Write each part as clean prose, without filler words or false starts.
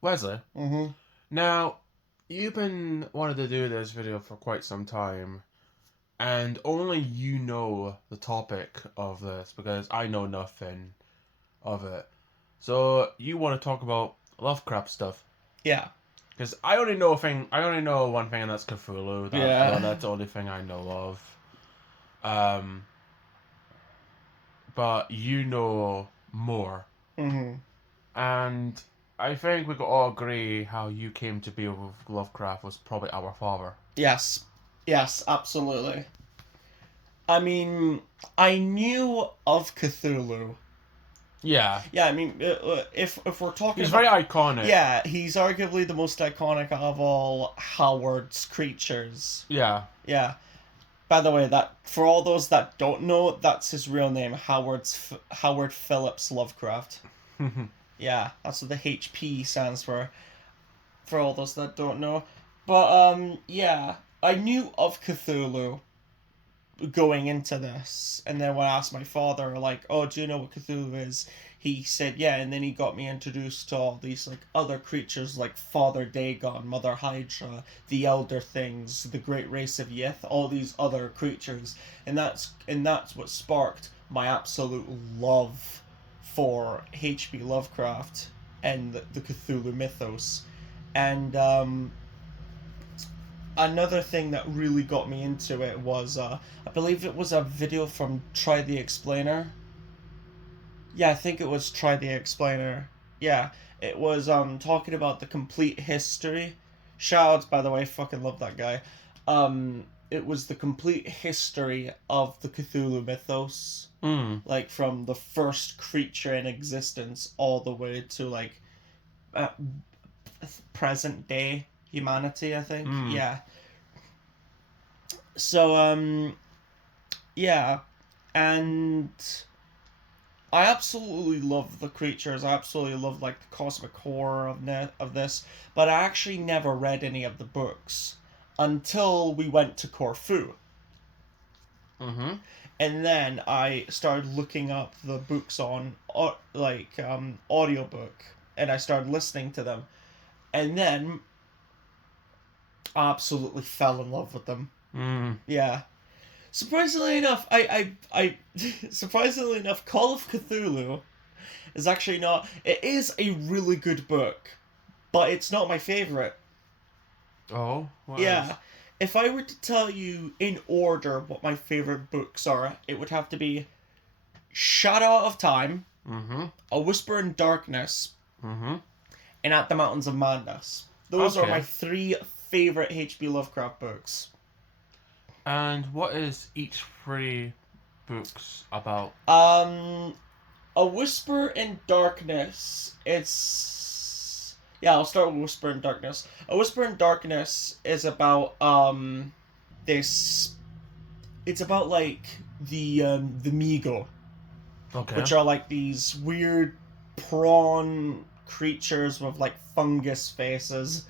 Wesley, Mm-hmm. now, you've been wanting to do this video for quite some time, and only you know the topic of this because I know nothing of it. So you want to talk about Lovecraft stuff? Yeah. Because I only know a thing. I only know one thing, and that's Cthulhu. Yeah. That's the only thing I know of. Um, but you know more, Mm-hmm. and I think we could all agree how you came to be with Lovecraft was probably our father. Yes. Yes, absolutely. I mean, I knew of Cthulhu. Yeah, Yeah, I mean, if we're talking he's very about, iconic. yeah, he's arguably the most iconic of all Howard's creatures. Yeah. Yeah. By the way, that for all those that don't know, that's his real name, Howard Phillips Lovecraft. Yeah, that's what the HP stands for. For all those that don't know, but yeah, I knew of Cthulhu going into this, and then when I asked my father, like, "Oh, do you know what Cthulhu is?" He said, "Yeah," and then he got me introduced to all these like other creatures like Father Dagon, Mother Hydra, the Elder Things, the Great Race of Yith, all these other creatures, and that's what sparked my absolute love for H.P. Lovecraft and the Cthulhu mythos, and another thing that really got me into it was I believe it was a video from Try the Explainer. Yeah, I think it was Try the Explainer. Yeah, it was talking about the complete history. Shout outs, by the way, fucking love that guy. It was the complete history of the Cthulhu mythos, Mm. like from the first creature in existence all the way to like uh, present day humanity. I think. Mm. Yeah. So yeah, and I absolutely love the creatures. I absolutely love like the cosmic horror of this, but I actually never read any of the books until we went to Corfu, Mm-hmm. and then I started looking up the books on audiobook, and I started listening to them, and then I absolutely fell in love with them. Mm. Yeah. Surprisingly enough, surprisingly enough, Call of Cthulhu is actually not. It is a really good book, but it's not my favorite. Oh, what Yeah, is? if I were to tell you in order what my favorite books are, it would have to be Shadow Out of Time, Mm-hmm. A Whisper in Darkness, Mm-hmm. and At the Mountains of Madness. Those are my Okay. three favorite H.P. Lovecraft books. And what is each three books about? Um, A Whisper in Darkness. It's yeah. I'll start with Whisper in Darkness. A Whisper in Darkness is about this. It's about like the Migo, Okay. which are like these weird prawn creatures with like fungus faces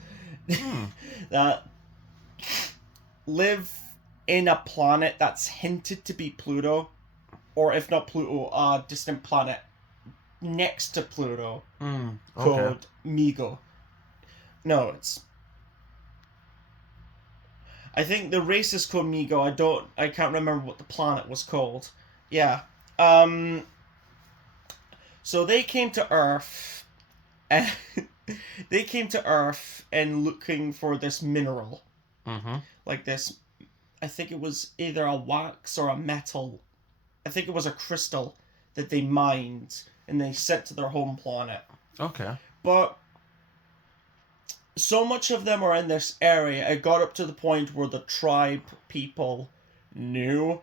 Hmm. that live in a planet that's hinted to be Pluto, or if not Pluto, a distant planet next to Pluto Hmm. Okay. called Migo. No, it's. I think the race is called Migo. I can't remember what the planet was called. Yeah. Um. So they came to Earth, and they came to Earth and looking for this mineral, Mm-hmm. like this. I think it was either a wax or a metal. I think it was a crystal that they mined and they sent to their home planet. Okay. But so much of them are in this area, it got up to the point where the tribe people knew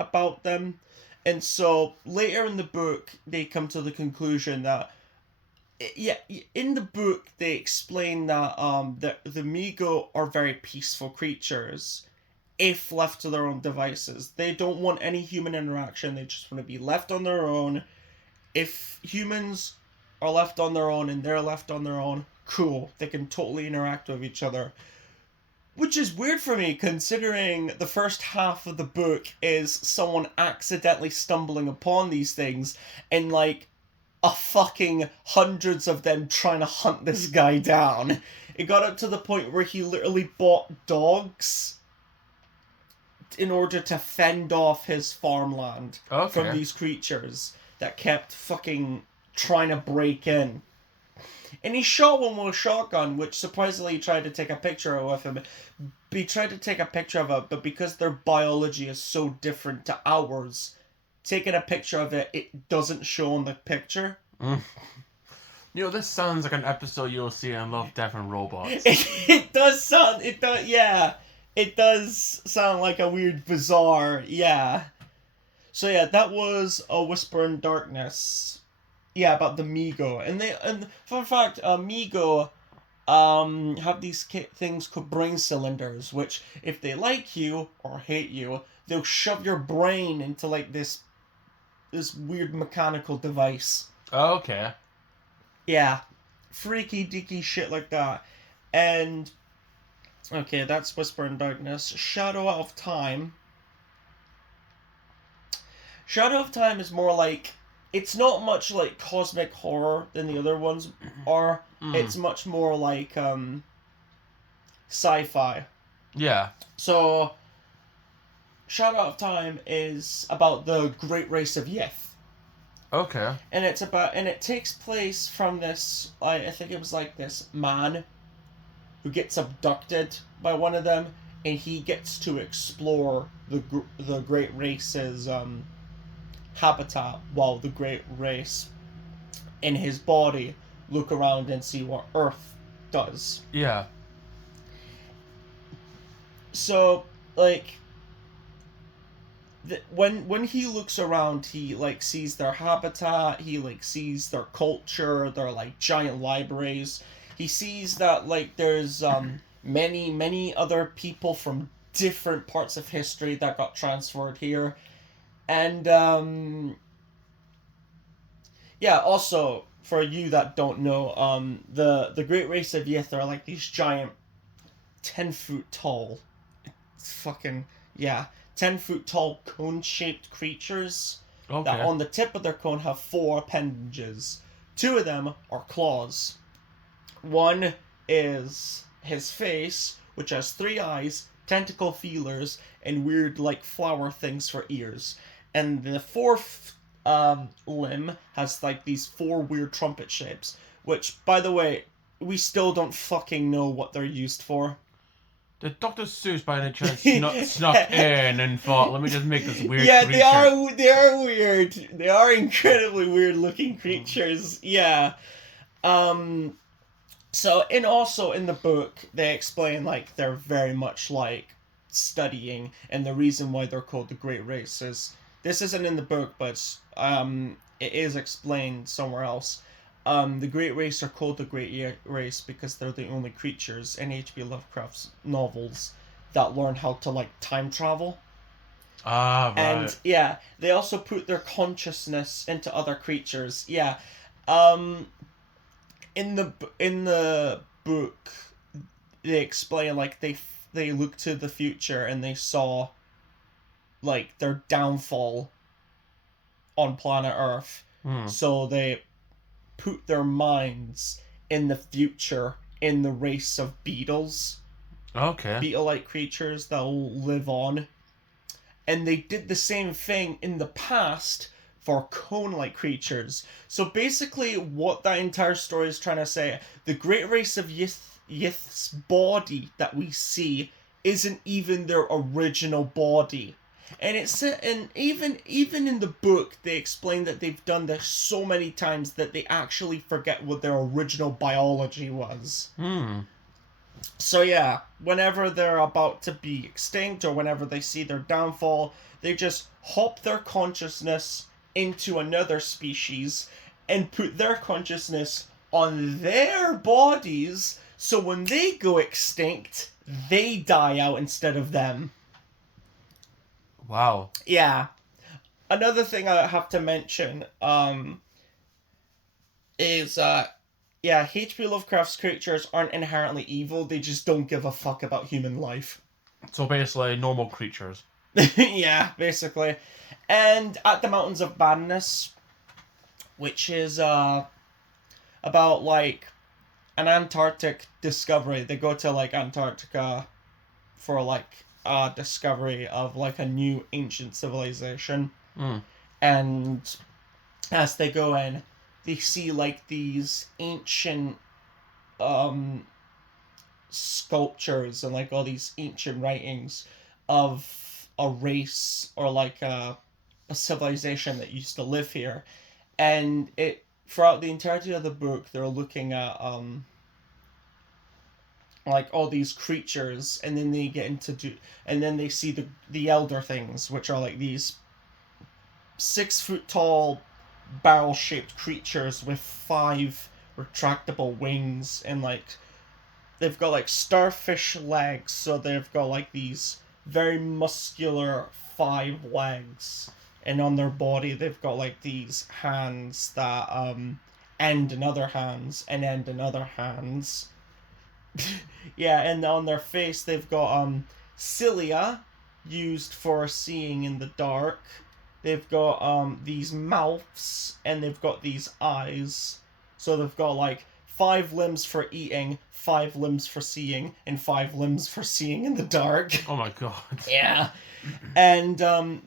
about them. And so later in the book, they come to the conclusion that, yeah, in the book, they explain that the Migo are very peaceful creatures if left to their own devices. They don't want any human interaction, they just want to be left on their own. If humans are left on their own and they're left on their own, cool. They can totally interact with each other. Which is weird for me considering the first half of the book is someone accidentally stumbling upon these things and like a fucking hundreds of them trying to hunt this guy down. It got up to the point where he literally bought dogs in order to fend off his farmland from these creatures that kept fucking trying to break in. And he shot one with a shotgun, which surprisingly he tried to take a picture of him. He tried to take a picture of it, but because their biology is so different to ours, taking a picture of it, it doesn't show in the picture. You know, this sounds like an episode you'll see in Love, Death, and Robots. It does, yeah. It does sound like a weird, bizarre, yeah. So yeah, that was A Whisper in Darkness. Yeah, about the Migo. And fun fact, Migo have these things called brain cylinders, which if they like you or hate you, they'll shove your brain into like this weird mechanical device. Okay. Yeah. Freaky deaky shit like that. And okay, that's Whisper in Darkness. Shadow of Time. Shadow of Time is more like, it's not much like cosmic horror than the other ones are. It's much more like sci-fi. Yeah. So Shadow of Time is about the great race of Yith. Okay. And it takes place from this, I think it was like this man who gets abducted by one of them, and he gets to explore the great race's habitat, while the great race in his body look around and see what Earth does. Yeah. So, like, when he looks around, he like sees their habitat, he like sees their culture, their like giant libraries. He sees that like there's many other people from different parts of history that got transferred here. And yeah, also for you that don't know, the great race of Yith are like these giant 10-foot tall, fucking, yeah, 10-foot tall cone-shaped creatures that on the tip of their cone have 4 appendages. 2 of them are claws. One is his face, which has 3 eyes, tentacle feelers, and weird like flower things for ears. And the 4th limb has like these 4 weird trumpet shapes, which, by the way, we still don't fucking know what they're used for. Did Dr. Seuss by any chance snuck in and thought, let me just make this weird yeah, creature? they are weird. They are incredibly weird looking creatures. Yeah. So, and also in the book, they explain like they're very much like studying, and the reason why they're called the Great Race is, this isn't in the book, but it is explained somewhere else. The Great Race are called the Great Race because they're the only creatures in H.P. Lovecraft's novels that learn how to like time travel. Ah, right. And yeah, they also put their consciousness into other creatures. Yeah. In the book, they explain like they looked to the future and they saw like their downfall on planet Earth. So they put their minds in the future in the race of beetles. Okay. Beetle-like creatures that will live on. And they did the same thing in the past for cone-like creatures. So basically what that entire story is trying to say, the great race of Yith's body that we see isn't even their original body. And even in the book, they explain that they've done this so many times that they actually forget what their original biology was. So yeah, whenever they're about to be extinct or whenever they see their downfall, they just hop their consciousness into another species and put their consciousness on their bodies, so when they go extinct, they die out instead of them. Wow. Yeah. Another thing I have to mention is yeah, H.P. Lovecraft's creatures aren't inherently evil, they just don't give a fuck about human life. So basically, normal creatures. Yeah, basically. And at the Mountains of Madness, which is about like an Antarctic discovery. They go to like Antarctica for like a discovery of like a new ancient civilization. Mm. And as they go in, they see like these ancient um sculptures and like all these ancient writings of a race or like a civilization that used to live here. And it throughout the entirety of the book they're looking at like all these creatures, and then they get into and then they see the elder things, which are like these 6 foot tall barrel shaped creatures with 5 retractable wings, and like they've got like starfish legs, so they've got like these very muscular 5 legs, and on their body they've got like these hands that end in other hands and end in other hands. Yeah, and on their face they've got cilia used for seeing in the dark. They've got these mouths, and they've got these eyes. So they've got like 5 limbs for eating, 5 limbs for seeing, and 5 limbs for seeing in the dark. Oh my god. Yeah. And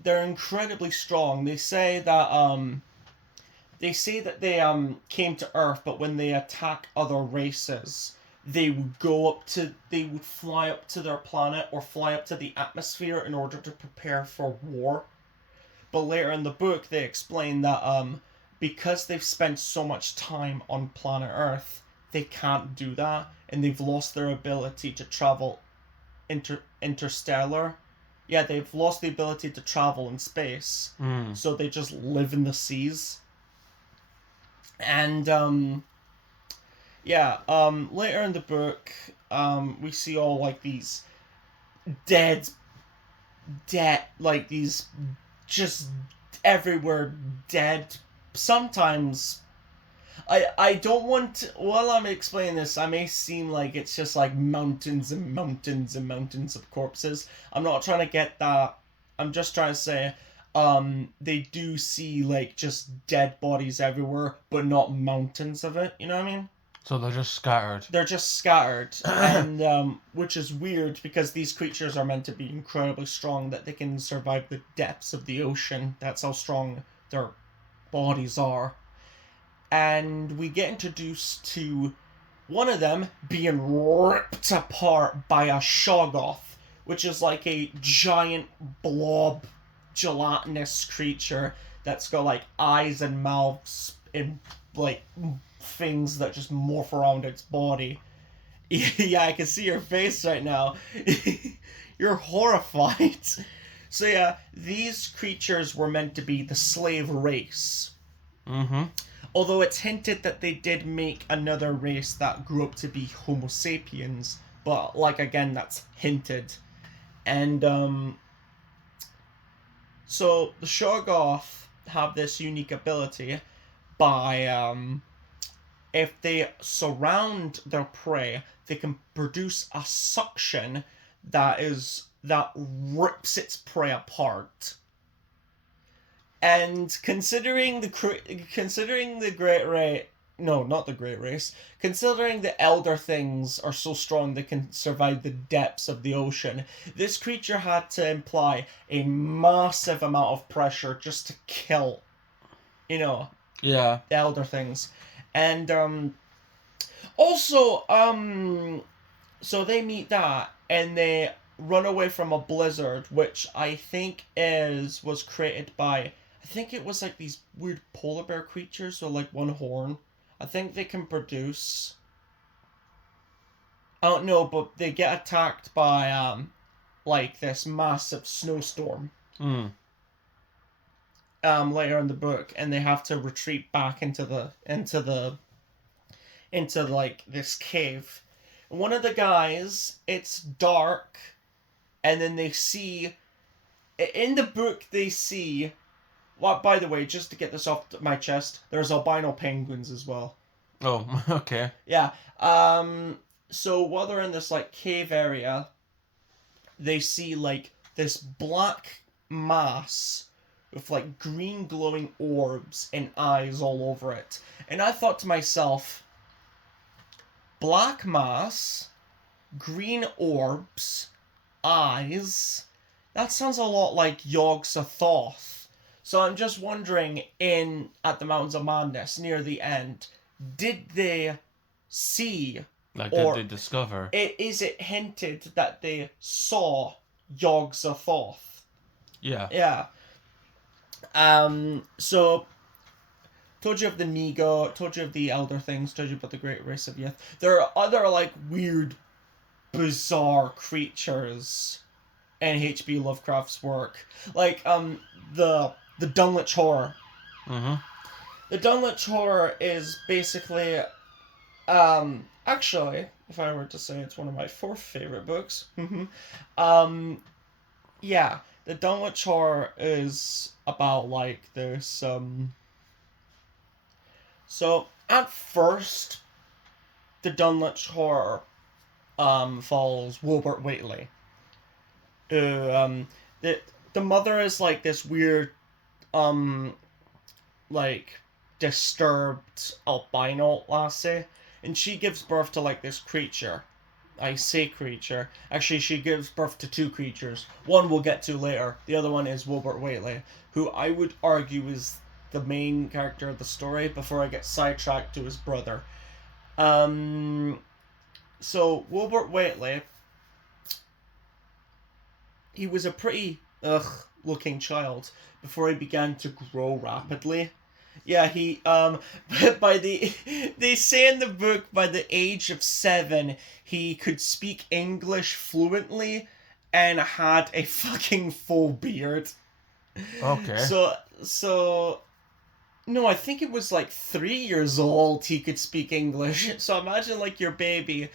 they're incredibly strong. They say that they came to Earth, but when they attack other races, they would fly up to their planet or fly up to the atmosphere in order to prepare for war. But later in the book, they explain that because they've spent so much time on planet Earth, they can't do that, and they've lost their ability to travel interstellar. Yeah, they've lost the ability to travel in space, so they just live in the seas. And later in the book, we see all like these dead, like these just everywhere dead. Sometimes I don't want to, while I'm explaining this, I may seem like it's just like mountains and mountains and mountains of corpses. I'm not trying to get that. I'm just trying to say they do see like just dead bodies everywhere, but not mountains of it, you know what I mean? So they're just scattered. They're just scattered, and which is weird because these creatures are meant to be incredibly strong, that they can survive the depths of the ocean. That's how strong their bodies are. And we get introduced to one of them being ripped apart by a Shoggoth, which is like a giant blob gelatinous creature that's got like eyes and mouths and like things that just morph around its body. Yeah, I can see your face right now. You're horrified. So yeah, these creatures were meant to be the slave race. Mm-hmm. Although it's hinted that they did make another race that grew up to be Homo sapiens, but like again, that's hinted. And so the Shoggoth have this unique ability by if they surround their prey, they can produce a suction that rips its prey apart. And considering the great race, no, not the great race, considering the elder things are so strong they can survive the depths of the ocean, this creature had to imply a massive amount of pressure just to kill, the elder things. And also so they meet that, and they run away from a blizzard, which I think was created by, I think it was like these weird polar bear creatures with like one horn. I think they can produce, I don't know, but they get attacked by like this massive snowstorm. Later in the book, and they have to retreat back into like this cave. One of the guys, it's dark, and then they see, in the book they see, well, by the way, just to get this off my chest, there's albino penguins as well. Oh, okay. Yeah. So while they're in this like cave area, they see like this black mass with like green glowing orbs and eyes all over it. And I thought to myself, black mass, green orbs, eyes. That sounds a lot like Yog-Sothoth. So I'm just wondering, in At the Mountains of Madness, near the end, did they see, Like, did or they discover? is it hinted that they saw Yog-Sothoth? Yeah. Yeah. So told you of the Migo, told you of the Elder Things, told you about the Great Race of Yith. There are other like weird, bizarre creatures in H.P. Lovecraft's work, like the Dunwich Horror. Mm-hmm. The Dunwich Horror is basically, actually, if I were to say it's one of my fourth favorite books, yeah, the Dunwich Horror is about like this. So at first, the Dunwich Horror follows Wilbert Whately. The mother is like this weird, like disturbed albino lassie, and she gives birth to like this creature. I say creature. Actually, she gives birth to two creatures. One we'll get to later. The other one is Wilbert Whately, who I would argue is the main character of the story before I get sidetracked to his brother. So Wilbert Whately, he was a pretty looking child before he began to grow rapidly. Yeah, he by the they say in the book by the age of 7 he could speak English fluently and had a fucking full beard. Okay. So no, I think it was like 3 years old he could speak English. So imagine like your baby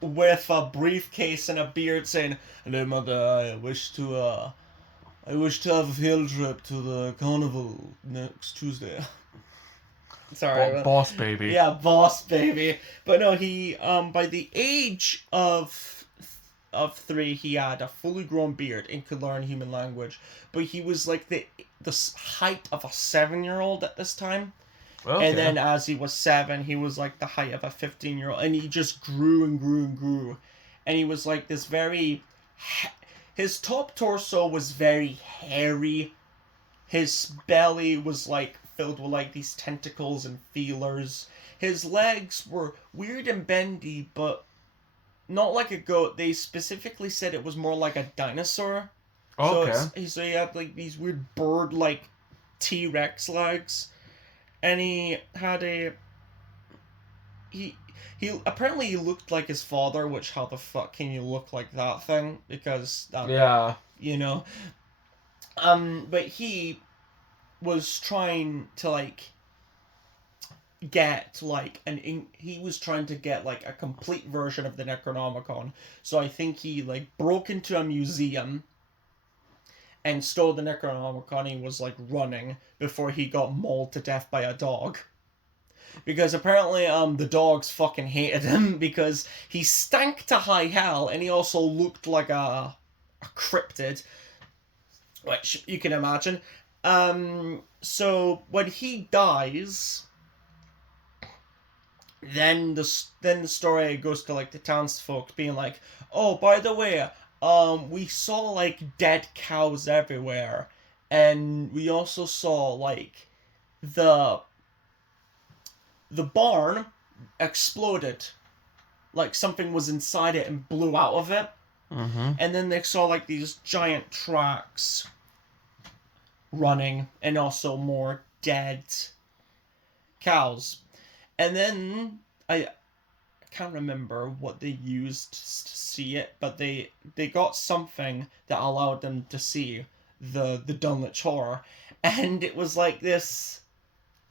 with a briefcase and a beard saying, "Hello, mother, I wish to have a field trip to the carnival next Tuesday." Sorry. Boss baby. Yeah, boss baby. But no, he by the age of 3, he had a fully grown beard and could learn human language. But he was like the height of a 7-year-old at this time. Okay. And then as he was 7, he was like the height of a 15-year-old, and he just grew and grew and grew, and he was like this very. His top torso was very hairy. His belly was like filled with like these tentacles and feelers. His legs were weird and bendy, but not like a goat. They specifically said it was more like a dinosaur. Okay. So he had like these weird bird-like T-Rex legs, and he had a. He apparently he looked like his father, which how the fuck can you look like that thing? Because that, Yeah. you know. But he was trying to like get like he was trying to get like a complete version of the Necronomicon. So I think he like broke into a museum and stole the Necronomicon. He was like running before he got mauled to death by a dog. Because apparently the dogs fucking hated him because he stank to high hell and he also looked like a cryptid, which you can imagine. So when he dies, then the story goes to like the townsfolk being like, "Oh, by the way, we saw like dead cows everywhere, and we also saw like the barn exploded, like something was inside it and blew out of it." Mm-hmm. And then they saw like these giant tracks running and also more dead cows. And then I can't remember what they used to see it, but they got something that allowed them to see the Dunwich Horror, and it was like this.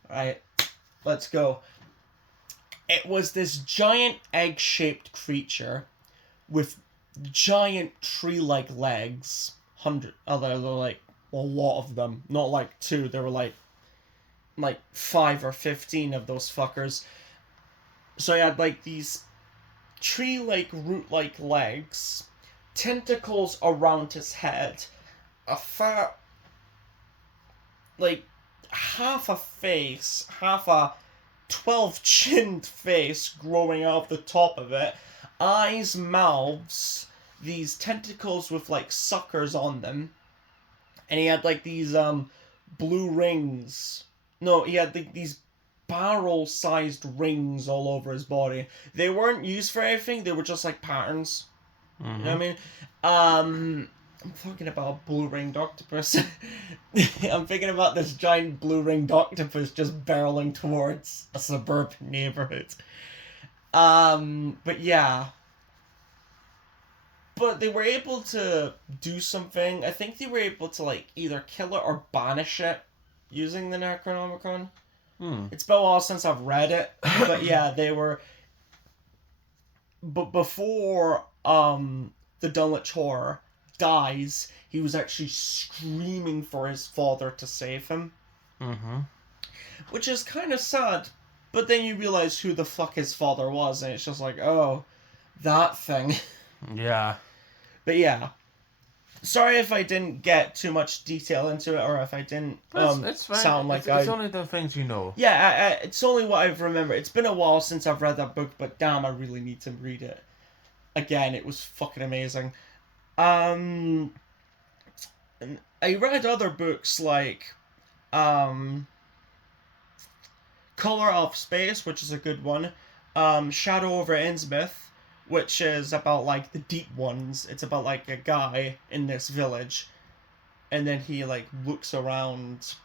Right, let's go. It was this giant egg-shaped creature with giant tree-like legs. There were like a lot of them, not like 2. There were like 5 or 15 of those fuckers. So he had like these tree-like, root-like legs, tentacles around his head, a fat like half a face, half a 12-chinned face growing out of the top of it, eyes, mouths, these tentacles with like suckers on them, and he had like these blue rings. No, he had like these barrel-sized rings all over his body. They weren't used for anything. They were just like patterns. Mm-hmm. You know what I mean? I'm thinking about a blue-ringed octopus. I'm thinking about this giant blue-ringed octopus just barreling towards a suburban neighborhood. But yeah. But they were able to do something. I think they were able to like either kill it or banish it using the Necronomicon. It's been a while since I've read it, but yeah, they were. But before the Dunwich Horror dies, he was actually screaming for his father to save him. Mm-hmm. Which is kind of sad, but then you realize who the fuck his father was, and it's just like, oh, that thing. Yeah. But yeah. Sorry if I didn't get too much detail into it, or if I didn't It's fine. sound like it's only the things you know. Yeah, it's only what I've remembered. It's been a while since I've read that book, but damn, I really need to read it. Again, it was fucking amazing. I read other books like Color of Space, which is a good one. Shadow over Innsmouth, which is about like the deep ones. It's about like a guy in this village, and then he like looks around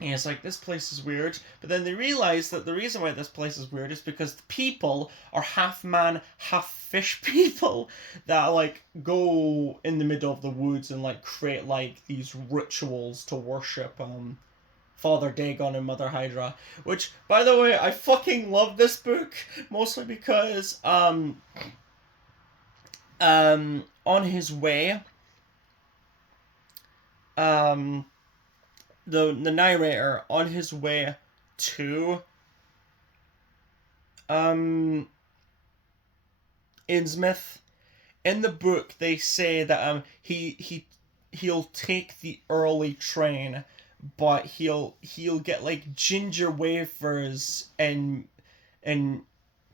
and it's like, this place is weird. But then they realize that the reason why this place is weird is because the people are half man, half fish people that like go in the middle of the woods and like create like these rituals to worship Father Dagon and Mother Hydra. Which, by the way, I fucking love this book, mostly because on his way the narrator, on his way to Innsmouth, in the book they say that he'll take the early train, but he'll get like ginger wafers and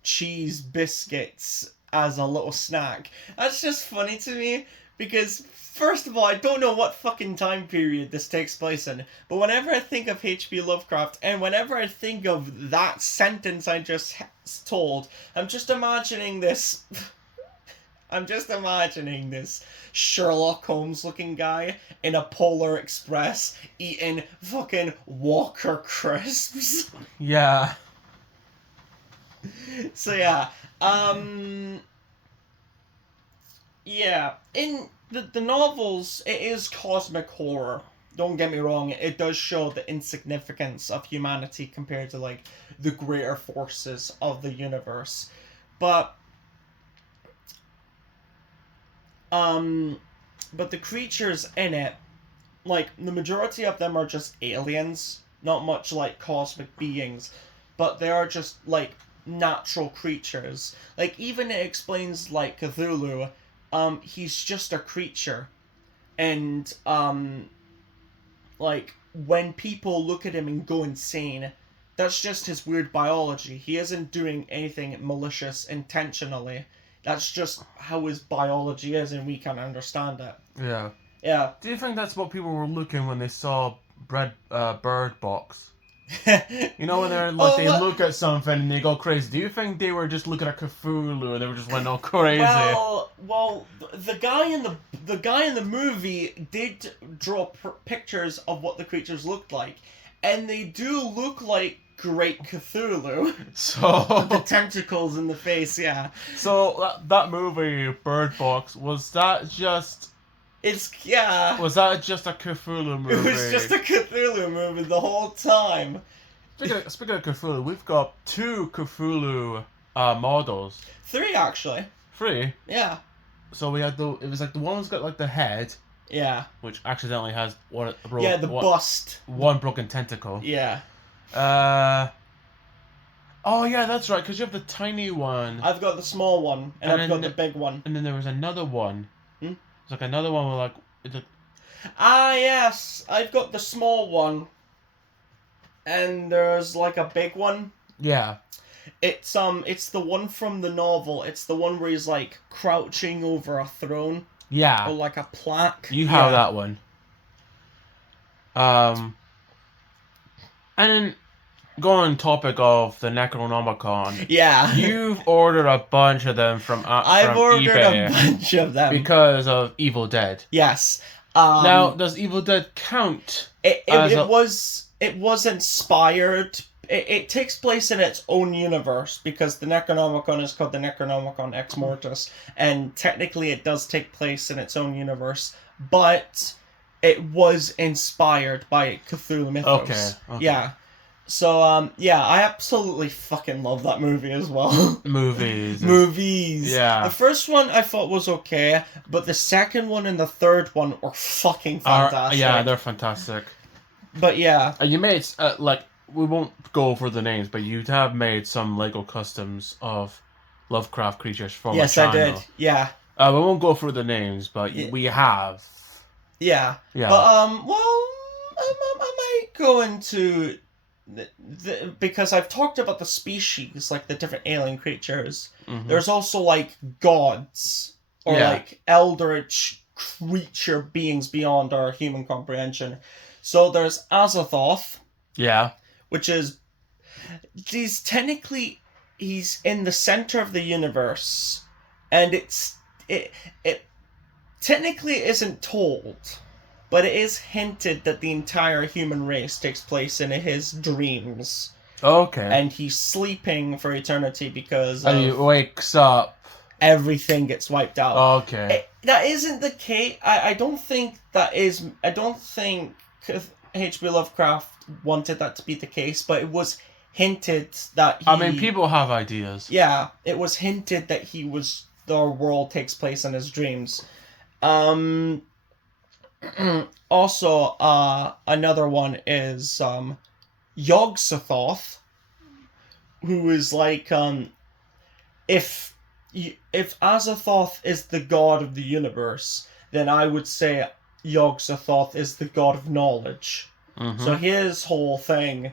cheese biscuits as a little snack. That's just funny to me because, first of all, I don't know what fucking time period this takes place in, but whenever I think of H.P. Lovecraft, and whenever I think of that sentence I just told, I'm just imagining this Sherlock Holmes looking guy in a Polar Express eating fucking Walker crisps. Yeah. So yeah, yeah, in the novels, it is cosmic horror. Don't get me wrong, it does show the insignificance of humanity compared to like the greater forces of the universe. But the creatures in it, like the majority of them are just aliens, not much like cosmic beings, but they are just like natural creatures. Like even it explains like Cthulhu, he's just a creature, and like when people look at him and go insane, that's just his weird biology. He isn't doing anything malicious intentionally. That's just how his biology is, and we can understand it. Yeah. Yeah. Do you think that's what people were looking when they saw Bird Box? You know, when they're like look at something and they go crazy. Do you think they were just looking at Cthulhu and they were just went all crazy? Well, the guy in the movie did draw pictures of what the creatures looked like, and they do look like Great Cthulhu. So the tentacles in the face, yeah. So that movie Bird Box, was that just a Cthulhu movie? It was just a Cthulhu movie the whole time. Speaking of Cthulhu, we've got 2 Cthulhu models. 3 actually. 3? Yeah. So we had it was like the one that's got like the head. Yeah. Which accidentally has bust. One broken tentacle. Yeah. Oh yeah, that's right. Because you have the tiny one. I've got the small one, and I've got the big one. And then there was another one. Hmm? It's like another one with like. Ah, yes, I've got the small one, and there's like a big one. Yeah. It's the one from the novel. It's the one where he's like crouching over a throne Yeah. or like a plaque. You have Yeah. that one. And then going on topic of the Necronomicon, Yeah. you've ordered a bunch of them from I've ordered eBay a bunch of them. because of Evil Dead. Yes. Now, does Evil Dead count? It was inspired. It takes place in its own universe because the Necronomicon is called the Necronomicon Ex Mortis, and technically it does take place in its own universe, but it was inspired by Cthulhu mythos. Okay. Yeah. So, yeah, I absolutely fucking love that movie as well. Movies. Yeah. The first one I thought was okay, but the second one and the third one were fucking fantastic. Yeah, they're fantastic. But yeah. You made, we won't go over the names, but you have made some Lego customs of Lovecraft creatures from Yes, a I channel. did. Yeah. We won't go through the names, but we have. Yeah. Yeah. But, well, I might go into... because I've talked about the species, like the different alien creatures. Mm-hmm. There's also like gods or like eldritch creature beings beyond our human comprehension. So there's Azathoth. Yeah. Which is he's in the center of the universe, and it technically isn't told. But it is hinted that the entire human race takes place in his dreams. Okay. And he's sleeping for eternity because and he wakes up. Everything gets wiped out. Okay. That isn't the case. I don't think that is... I don't think H.P. Lovecraft wanted that to be the case, but it was hinted that he... I mean, people have ideas. Yeah, it was hinted that the world takes place in his dreams. Also, another one is Yog-Sothoth, who is like if Azathoth is the god of the universe, then I would say Yog-Sothoth is the god of knowledge. Mm-hmm. So his whole thing,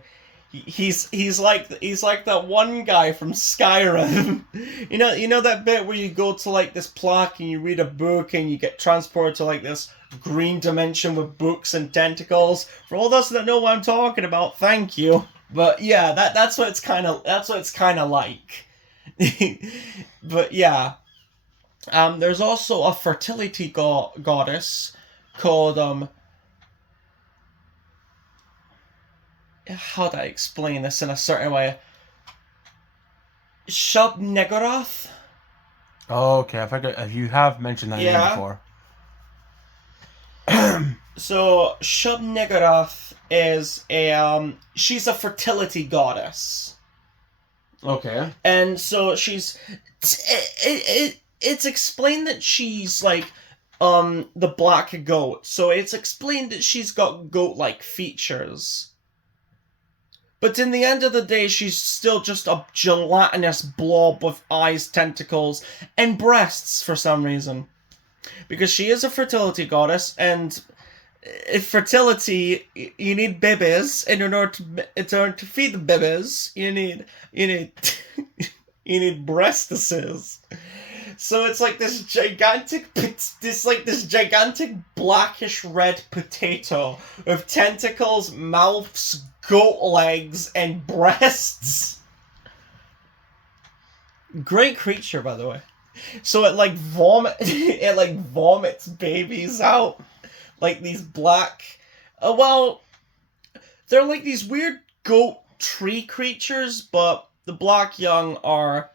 he's like that one guy from Skyrim. you know that bit where you go to like this plaque and you read a book and you get transported to like this green dimension with books and tentacles. For all those that know what I'm talking about, thank you. But yeah, that's what it's kind of like. But yeah, there's also a fertility goddess called how do I explain this in a certain way? Shub-Niggurath. Oh, okay, I forget. You have mentioned that name before. So Shub-Niggurath is she's a fertility goddess. Okay. And so she's it's explained that she's like the black goat. So it's explained that she's got goat-like features. But in the end of the day, she's still just a gelatinous blob with eyes, tentacles, and breasts for some reason. Because she is a fertility goddess, and fertility, you need babies, and in order to feed the babies, you need you need breastises. So it's like this gigantic blackish red potato with tentacles, mouths, goat legs, and breasts. Great creature, by the way. So it vomits babies out, like these black. They're like these weird goat tree creatures, but the black young are.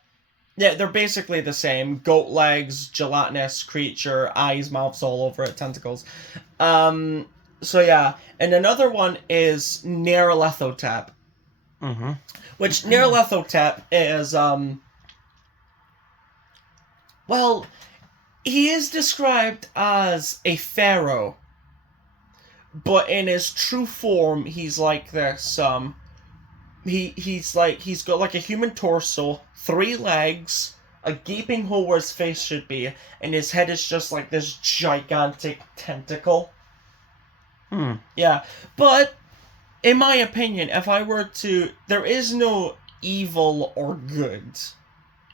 Yeah, they're basically the same. Goat legs, gelatinous creature, eyes, mouths all over it, tentacles. So yeah. And another one is Nyarlathotep. Mm-hmm. Which Nyarlathotep is, he is described as a pharaoh. But in his true form, he's like this, he's got like a human torso, 3 legs, a gaping hole where his face should be, and his head is just like this gigantic tentacle. Yeah, but in my opinion, if I were to, there is no evil or good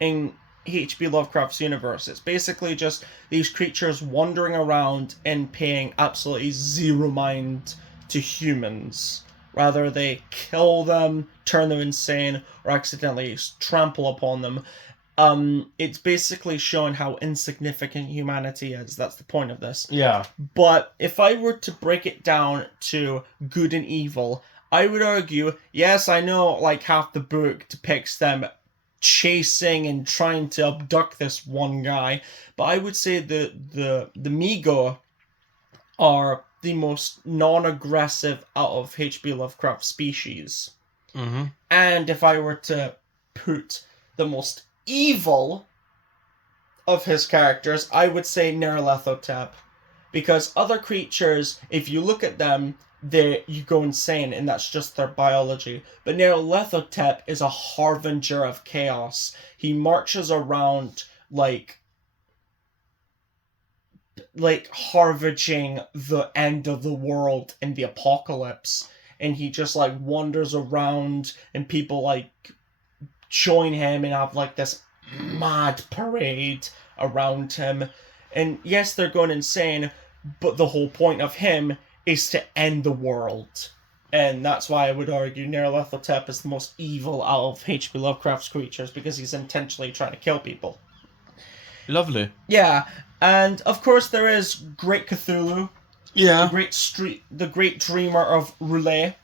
in H.P. Lovecraft's universe. It's basically just these creatures wandering around and paying absolutely zero mind to humans. Rather, they kill them, turn them insane, or accidentally trample upon them. It's basically showing how insignificant humanity is. That's the point of this. Yeah. But if I were to break it down to good and evil, I would argue, yes, I know like half the book depicts them chasing and trying to abduct this one guy, but I would say the Migo are the most non-aggressive out of H.P. Lovecraft species. Mm-hmm. And if I were to put the most evil of his characters, I would say Nyarlathotep. Because other creatures, if you look at them, you go insane, and that's just their biology. But Nyarlathotep is a harbinger of chaos. He marches around like harvesting the end of the world in the apocalypse, and he just like wanders around, and people like join him and have like this mad parade around him. And yes, they're going insane, but the whole point of him is to end the world. And that's why I would argue Nyarlathotep is the most evil out of H.P. Lovecraft's creatures, because he's intentionally trying to kill people. Lovely. Yeah, and of course there is Great Cthulhu, Yeah. the great dreamer of R'lyeh,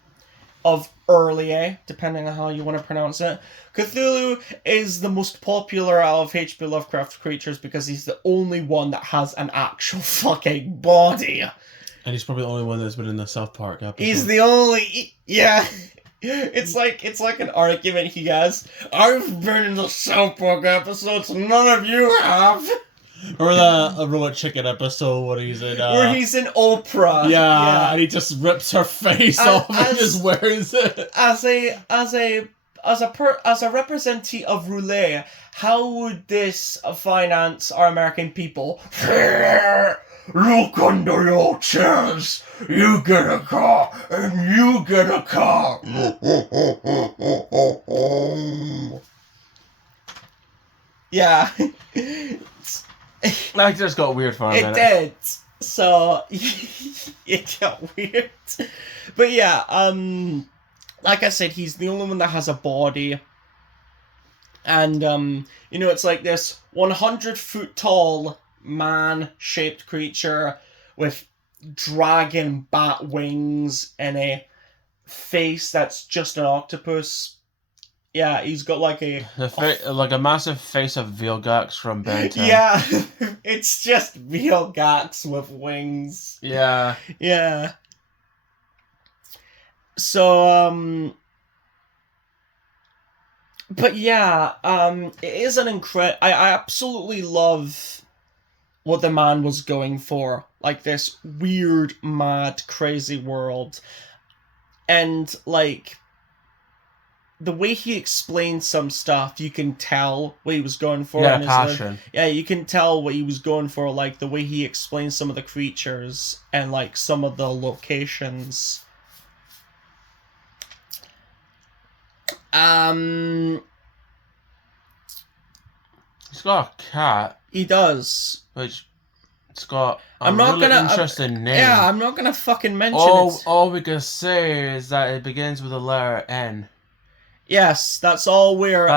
of R'lyeh, depending on how you want to pronounce it. Cthulhu is the most popular out of H.P. Lovecraft's creatures because he's the only one that has an actual fucking body. And he's probably the only one that's been in the South Park episode. He's the only... Yeah. It's like an argument he has. I've been in the South Park episodes, none of you have. Or the Robot Chicken episode where he's in... where he's in Oprah. Yeah, and he just rips her face off and just wears it. As a representative of R'lyeh, how would this finance our American people? Look under your chairs. You get a car, and you get a car. Yeah. That just got weird for a minute. It did. So it got weird. But yeah, like I said, he's the only one that has a body. And it's like this 100-foot tall man-shaped creature with dragon bat wings and a face that's just an octopus. Yeah, he's got like like a massive face of Vilgax from Ben 10. Yeah, it's just Vilgax with wings. Yeah. Yeah. So, but yeah, it is an incredible... I absolutely love what the man was going for. Like, this weird, mad, crazy world. And, like, the way he explained some stuff, you can tell what he was going for. Yeah, passion. Yeah, you can tell what he was going for, like, the way he explained some of the creatures and, like, some of the locations. He's got a cat. He does. Which, it's got I'm not really gonna interesting name. Yeah, I'm not gonna fucking mention it. All we can say is that it begins with the letter N. Yes, that's all we're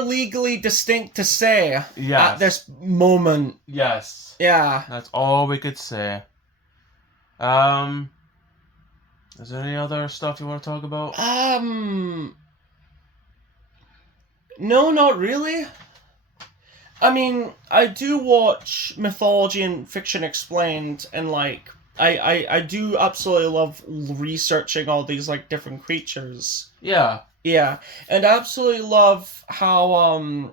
legally distinct to say at this moment. Yes. Yeah. That's all we could say. Is there any other stuff you want to talk about? No, not really. I mean, I do watch Mythology and Fiction Explained, and like, I do absolutely love researching all these like different creatures. Yeah. Yeah, and I absolutely love how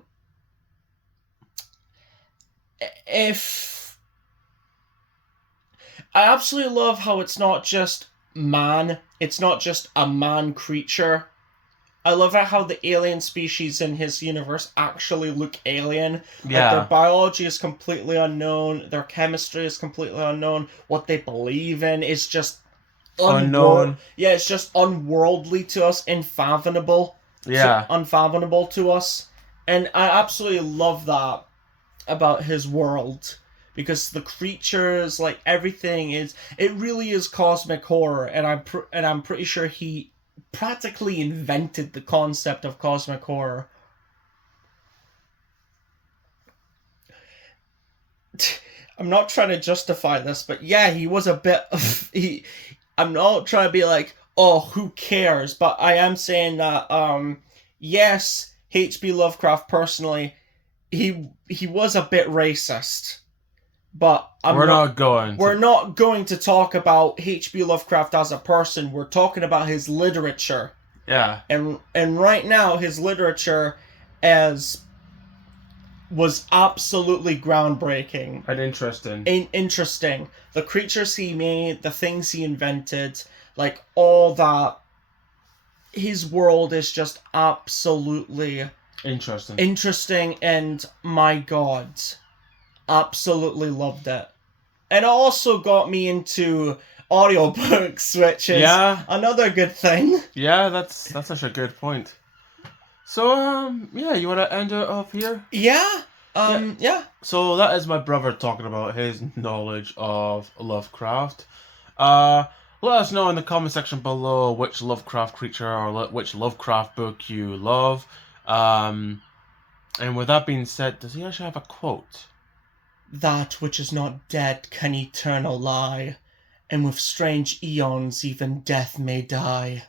I absolutely love how it's not just man, it's not just a man creature. I love it how the alien species in his universe actually look alien. Like, their Yeah. biology is completely unknown, their chemistry is completely unknown, what they believe in is just Unknown. Yeah, it's just unworldly to us, Yeah. unfathomable to us. And I absolutely love that about his world. Because the creatures, like everything, it really is cosmic horror, and I'm pretty sure he practically invented the concept of cosmic horror. I'm not trying to justify this, but yeah, he was a bit of he. I'm not trying to be like, oh, who cares? But I am saying that, yes, H.P. Lovecraft personally, he was a bit racist, but We're not going we're to. not going to talk about H.P. Lovecraft as a person. We're talking about his literature. Yeah. And right now his literature as was absolutely groundbreaking. And interesting. Interesting. The creatures he made, the things he invented, like all that. His world is just absolutely Interesting. and my god, absolutely loved it. And it also got me into audiobooks, which is another good thing. Yeah, that's such a good point. So, yeah, you want to end it off here? Yeah. Yeah. So that is my brother talking about his knowledge of Lovecraft. Let us know in the comment section below which Lovecraft creature or which Lovecraft book you love. And with that being said, does he actually have a quote? That which is not dead can eternal lie, and with strange eons even death may die.